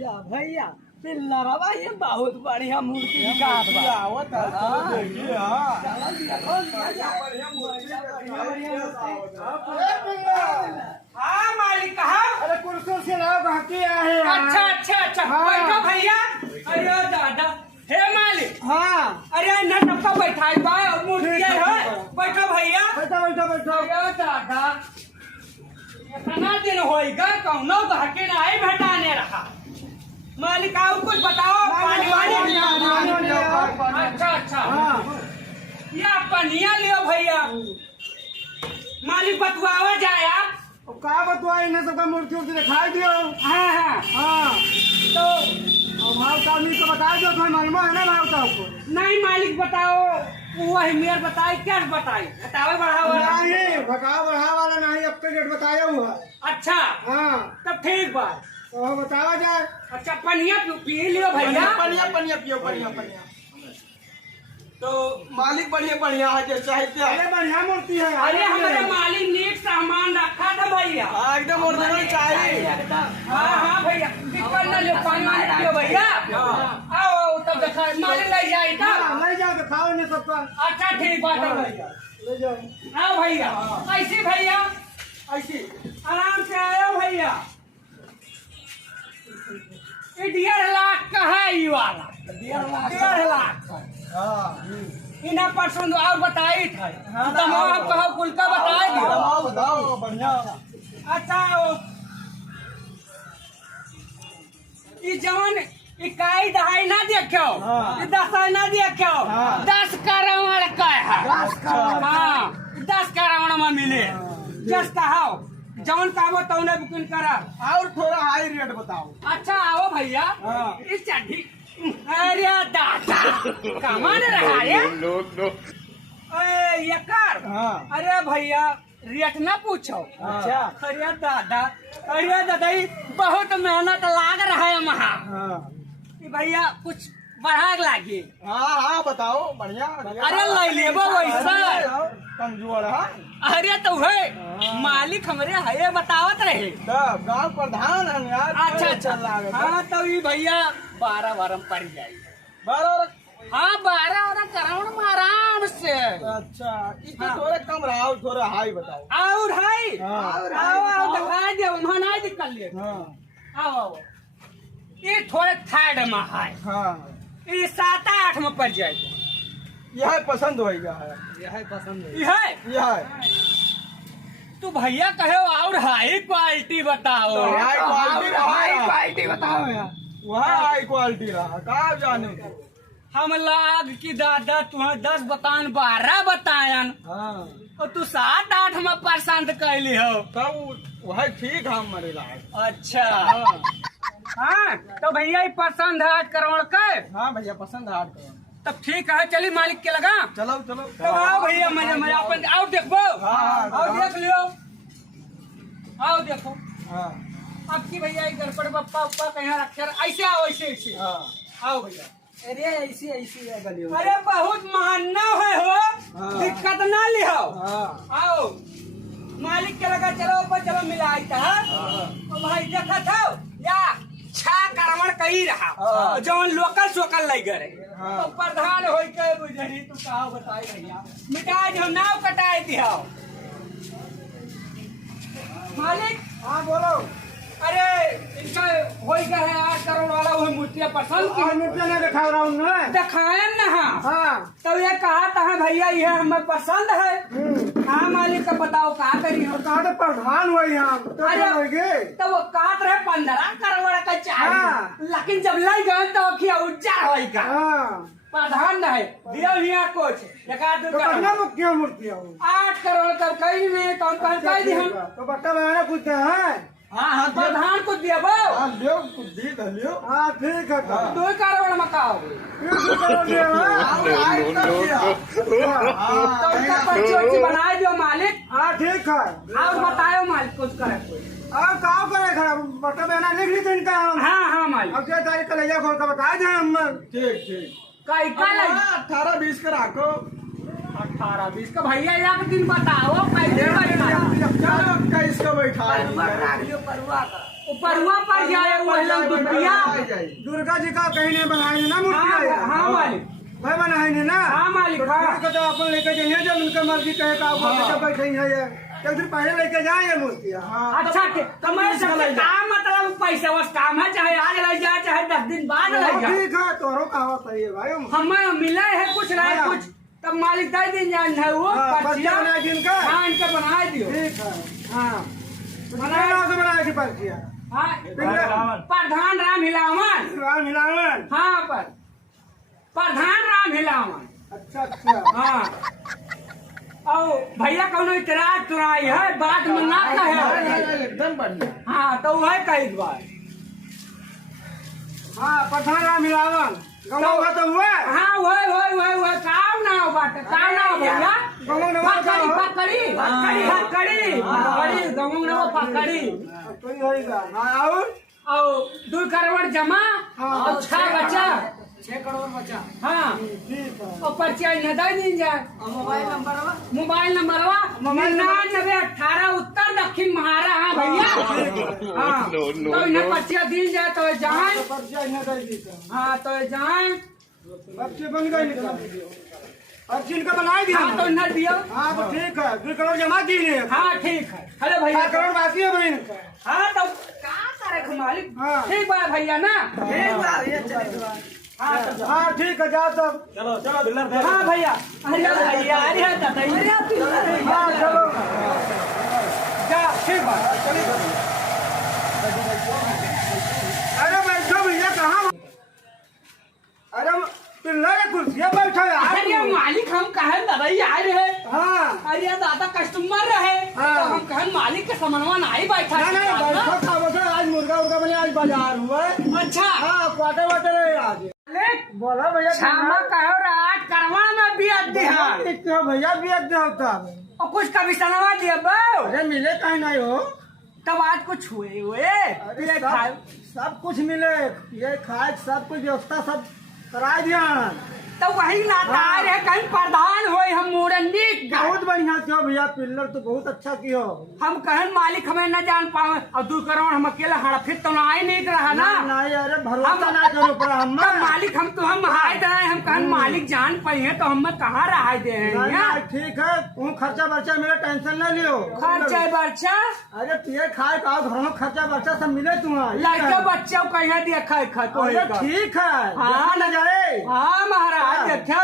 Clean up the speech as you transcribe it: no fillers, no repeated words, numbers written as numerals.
या भैया पिल्लरवा ये बहुत बढ़िया मूर्ति दिखात बा। आवत है तो देखिए। हां चलो देखो बढ़िया हाँ मालिक कहा। अरे कुर्सी से लाओ बाकी आए। अच्छा अच्छा अच्छा बैठो भैया। अरे दादा हे मालिक। हाँ अरे न सबका बैठाई बा मूर्ति है बैठो भैया। बैठो बैठो बैठो। अरे दादा इतना दिन होएगा कौनो बहके ना आई भेटाने रहा। मालिक और कुछ बताओ। पानी वानी अच्छा अच्छा या पनिया लियो भैया। मालिक बतुआवा जाया का बतवाई इन्हें सबका मूर्ति उर्ति दिखाई दियो। हाँ हाँ हाँ तो भाव का आदमी को बता दो तुम्हें मालूम है ना भाव का आपको। नहीं मालिक बताओ वही मेयर बताए क्या बताए बतावे बढ़ावा। नहीं भगा बढ़ा वाला नहीं अब के डेट बताया हुआ है। अच्छा हाँ तब ठीक बात। तो बतावा जाए। अच्छा पनिया पी लियो भैया। पनिया पनिया पियो पनिया पनिया। तो मालिक बढ़िया बढ़िया है जैसा है क्या। अरे बढ़िया मूर्ति है। अरे हमारे मालिक ने सामान रखा था भैया। हाँ एकदम ओरिजिनल चाहिए। हाँ हाँ भैया दिक्कत न लो पानी वानी पियो भैया। आओ तब देखा मालिक ले जाए तब। ले जाओ दिखाओ इन्हें सबका। अच्छा ठीक बात है भैया। ले जाओ। आओ भैया ऐसे भैया ऐसी आराम से आयो भैया। ये 1.5 लाख का है ये वाला। 1.5 लाख का। हाँ इना पसंद और बताई था। तुम आप कहो कुल का बताए दियो। बताओ बताओ बढ़िया। अच्छा ये जवन इकाई दहाई ना देखो। हाँ। 10 ना देखो। हाँ। 10 करोड़ का है। 10 करोड़। हाँ 10 करोड़ में मिले। जस कहो जवन कहो तो उन्हें बुकिंग करा। और थोड़ा हाई रेट बताओ। अच्छा आओ भैया। हाँ। इस चढ़ी अरे दादा कमान रहा रे। ये कर। हाँ। अरे भैया रेट ना पूछो। अच्छा। अरे दादा ये बहुत मेहनत लाग रहा है वहाँ। हाँ भैया कुछ बढ़ा लागे। हाँ हाँ बताओ बढ़िया। अरे ले लेबो वैसा। कमजोर है। अरे तो है मालिक हमरे है बतावत रहे। तब गांव प्रधान है यार। अच्छा अच्छा चल रहा हाँ तो ये भैया 12 वारम पड़ जाए। 12। हाँ 12 करोड़ में आराम से। अच्छा इसमें थोड़ा कम रहा और थोड़ा हाई बताओ। और है हाँ। आओ दिखा दे उन्होंने दिक्कत ले। हाँ आओ आओ ये थोड़े थर्ड में है। हाँ ये 7-8 में पड़ जाएगा। यह पसंद होएगा है। यह पसंद है। ये है यह है तू भैया कहे और हाई क्वालिटी बताओ। तो हाई क्वालिटी हाई रहा। क्वालिटी बताओ यार। वह हाई क्वालिटी रहा कहा जाने को। हम लाग की दादा तुम्हें 10 बतान 12 बतायन हाँ और तू 7-8 में पसंद कैली हो। तब वह ठीक है हमारे लायक। अच्छा हाँ हाँ तो भैया ये पसंद है 8 करोड़ का। हाँ भैया पसंद है आपको। तब ठीक है चलिए मालिक के लगा। चलो चलो। तो आओ भैया मजा मजा अपन आओ देखो। हाँ, आओ देख लियो। आओ देखो हाँ अब की भैया ये गड़बड़ बप्पा उप्पा कहीं रखे ऐसे आओ ऐसे ऐसे हाँ आओ भैया। अरे ऐसी ऐसी है गली में। अरे बहुत महंगा है हो। हाँ। दिक्कत ना लिहो। हाँ आओ मालिक के लगा चलो ऊपर चलो मिलाई था। तो भाई देखा था या 6 करोड़ कही रहा। हाँ। जवन लोकल सोकल लग गए। हाँ। तो प्रधान हो के बुझही तू कहा बताई भैया मिटाई जो नाव कटाई दिया मालिक। हाँ बोलो। अरे इनका हो गया है 8 करोड़ वाला वही मूर्तियाँ पसंद की। और मिर्चा नहीं दिखा रहा हूँ ना। दिखाया ना। हाँ तो ये कहा था भैया ये हमें पसंद है। हाँ मालिक का बताओ कहा करी हो। कहा तो प्रधान हुआ यहाँ तो अरे होगे। तो वो काट रहे 15 करोड़ का चाहिए। हाँ। लेकिन जब लग गए तो अखिया उज्जर होगा। हाँ प्रधान नहीं दिया हिया कुछ तो कितना बुक किया मूर्ति है वो। 8 करोड़ तब कहीं में कौन कौन कह दी हम। तो बट्टा बनाना पूछते हैं। हाँ हाँ प्रधान को दिया बो। हाँ लियो कुछ दी तो लियो। हाँ ठीक है। 2 करोड़ में कहो। फिर भी करो लियो। तो उसका पर्ची वर्ची बनाए दो मालिक। हाँ ठीक है। और बताओ मालिक कुछ करे कोई। अब कहाँ करे खड़ा बट्टा बनाना लिख ली इनका हम। हाँ हाँ मालिक अब क्या तारीख का ले जाओ खोल कर बता दें हम। ठीक ठीक। कई का लग 18-20 का रखो। 18-20 का भैया एक दिन बताओ कैसे बैठा। चलो 21 का बैठा परवा का। वो ऊपरुआ पर जाए वो लंग दुतिया। दुर्गा जी का कहीं नहीं बनाए ना मूर्ति। हाँ मालिक, भाई बनाए ना। हाँ मालिक, हाँ। तो अपन लेके जाइए जब उनका मर्जी कहे का बैठे है ये एक दिन पहले लेके जाए मूर्तियाँ। अच्छा तो मैं सबसे काम मतलब पैसा बस काम है, चाहे आज लग जाए चाहे 10 दिन बाद लग जाए। ठीक है तोरो कहावत सही है भाई। हमें मिला है कुछ रहे कुछ, तब मालिक 10 दिन जान है वो पर्चिया बना दिन का। हाँ इनका बना दियो। ठीक है हाँ बनाए की पर्चिया। हाँ प्रधान राम हिलावन। राम हिलावन। हाँ प्रधान राम हिलावन। अच्छा अच्छा। हाँ और भैया कौनो इतराज तुराई है बात में ना कहे। एकदम बढ़िया। हाँ तो वह कही बात। हाँ प्रधान राम हिलावन गंगा तो हुआ। हाँ वह काम ना हो बात, काम ना हो भैया। पकड़ी पकड़ी पकड़ी पकड़ी पकड़ी गंगू ना पकड़ी तो ही होएगा। हाँ और 2 करोड़ जमा और 6 बचा 6 करोड़ बचा। हाँ ठीक है। और पर्चिया इन्हें दे दी जाए। मोबाइल नंबर 99 18 उत्तर दक्षिण महारा। हाँ भैया हाँ तो इन्हें पर्चिया दी जाए तो जाए। पर्चिया इन्हें दे दी। हाँ तो जाए पर्ची बन गई। पर्ची इनका बनाई दिया। हाँ तो इन्हें दियो। हाँ तो ठीक है 2 करोड़ जमा की नहीं। हाँ ठीक है। हेलो भैया 4 करोड़ बाकी है भाई। हाँ तो क्या करे मालिक। हाँ। ठीक बा भैया ना। हाँ ठीक है जाओ तब। चलो चलो बिल्डर हाँ भैया अरे भैया अरे दादा हाँ चलो जा ठीक बा। अरे बैठो भैया कहाँ। अरे पिल्ला के कुर्सियाँ बैठो यार। अरे मालिक हम कहन दादा आए रहे। हाँ अरे दादा कस्टमर रहे हाँ। तो हम कहन मालिक के समनवा नहीं बैठा। नहीं बैठो खाओ। आज मुर्गा बने आज बाजार हुआ है। अच्छा हाँ क्वार्टर वाटर है आज। बोला भैया शामा कहो रात करवा में बियाद दिहार भैया भी होता है। और कुछ कमिशनवा दिया बो। अरे मिले कहीं नहीं हो। तब आज कुछ हुए अरे सब कुछ मिले ये खाए सब कुछ व्यवस्था सब करा दिया। तो वही नाता आ रहे कहीं प्रधान हो हम मोरंडी बहुत बढ़िया क्यों भैया पिल्लर तो बहुत अच्छा कियो। हम कहन मालिक हमें न जान पावे और 2 करोड़ हम अकेला हड़फित तो ना ही नहीं रहा ना। नहीं अरे भरोसा ना करो पर हम मालिक हम तो हम हाय दे हम कहन मालिक जान पाई है तो हम कहाँ रहा दे हैं। ठीक है तू खर्चा बर्चा मेरा टेंशन न लियो। खर्चा बर्चा अरे तुझे खाए खाओ घर में खर्चा बर्चा सब मिले तुम्हारा लड़के बच्चे कहीं दिया खाए खा तो ठीक है हाँ न जाए। हाँ महाराज देखा